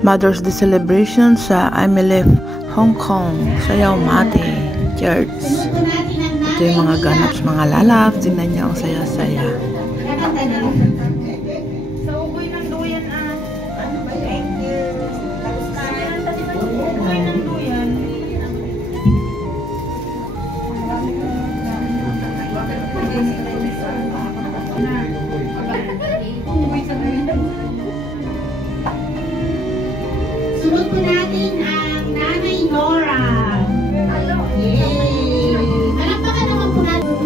Mother's Day celebration sa IMLF Hong Kong, Sayaw Mate Church. Ito yung mga ganap sa mga lalab. Tingnan niyo ang saya-saya. Sunod po natin ang Nanay Nora. Yay! Palakpakan naman po natin.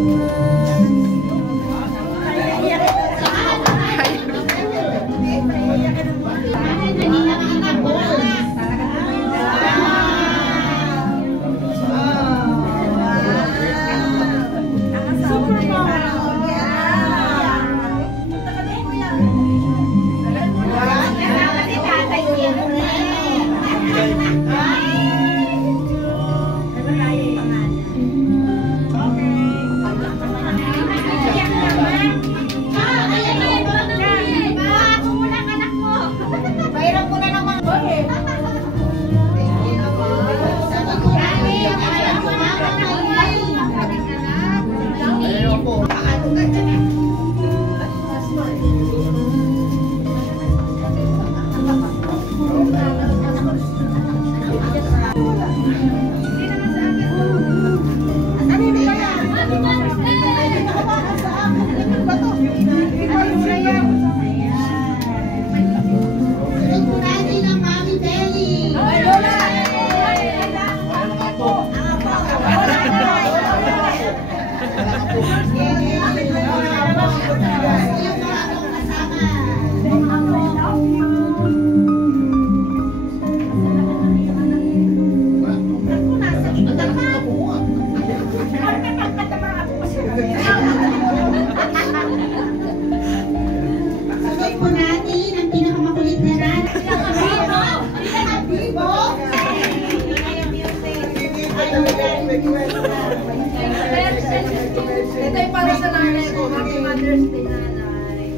Ito yung para sa nanay ko. Happy Mother's Day, nanay.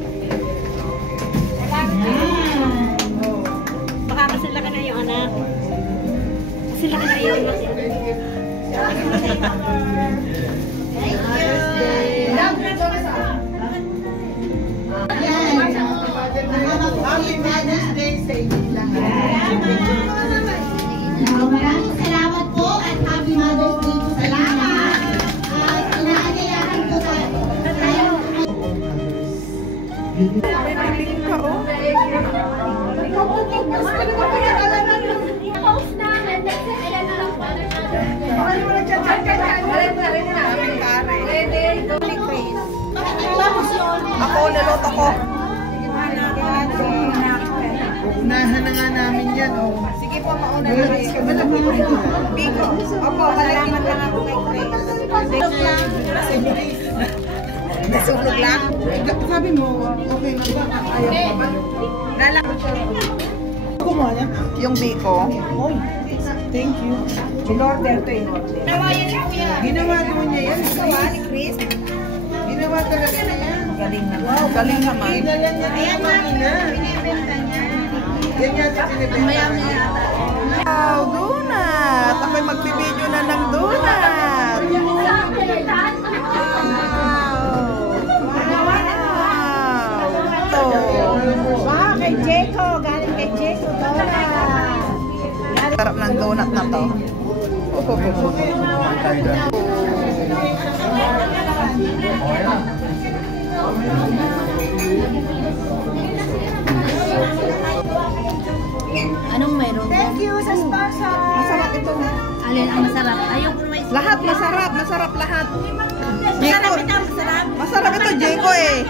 Baka kasila ka na yung anak. Kasila ka na yung anak. Happy Mother's Day sa inyo lahat. Maraming salamat po at Happy Mother's Day po sa lahat. At inaagayahan po tayo. Post namin. Ayan na lang po. Ako, niloto ko. Unahan na nga namin yan, oh. Sige po, mauna na rin. Biko. Opo, salamat lang ako kay Grace. Nasunog lang? Sabi mo, okay na ba? Ayaw pa ba? Lalakot siya. Kumuha niya? Yung biko. Oh, thank you. In-order to in-order. Ginawa naman niya yan. Ginawa ni Chris. Ginawa talaga na yan. Galing na. Wow, galing naman. Inalan niya din ang makina. Yan yata pinibenta. Wow, donut! Ako'y magbibideo na ng donut! Wow, kay Jeko. Galing kay Jeko. Sarap ng donut na to. Anong mayroon? Thank you sa sponsor. Masarap ito. Alin ang masarap? Ayaw ko naman. Lahat masarap, masarap lahat. Masarap ito, masarap. Masarap ito, Jeko eh.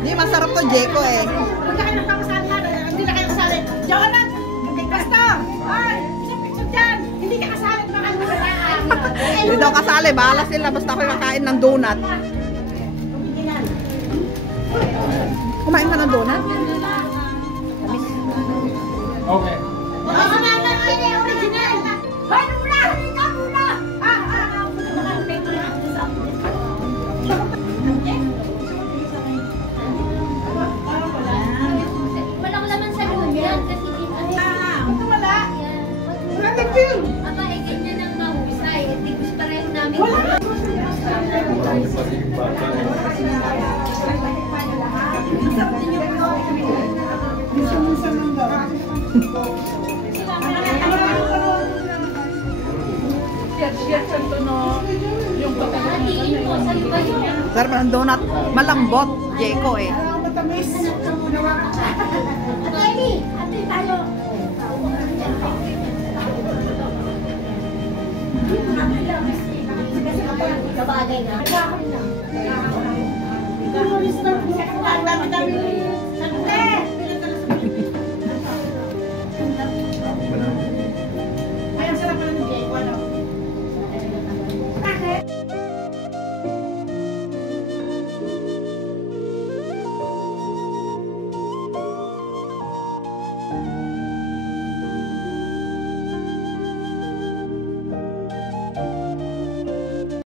Hindi, masarap to, Jeko eh. Huwag na kayo nagpapasali na. Hindi na kayo kasali. Diyan ka na. Basta. Ay, picture dyan. Hindi ka kasali. Baka Hindi daw kasali, bahala sila. Basta ako'y kakain ng donut. Kumain ka ng donut? Okay. Baka naman kayo original. Hoy, muna! Halika muna! Walang laman sa luyo. Aba, eh, ganyan ang mahusay. Hindi gusto pareho namin. Hatiin mo, sa'yo ba yun? Sarap ng donut. Malambot. Jeko eh. Ate, ate tayo. Kabagay na. Ay, ang sarap pala ng Jeko, ano? Thank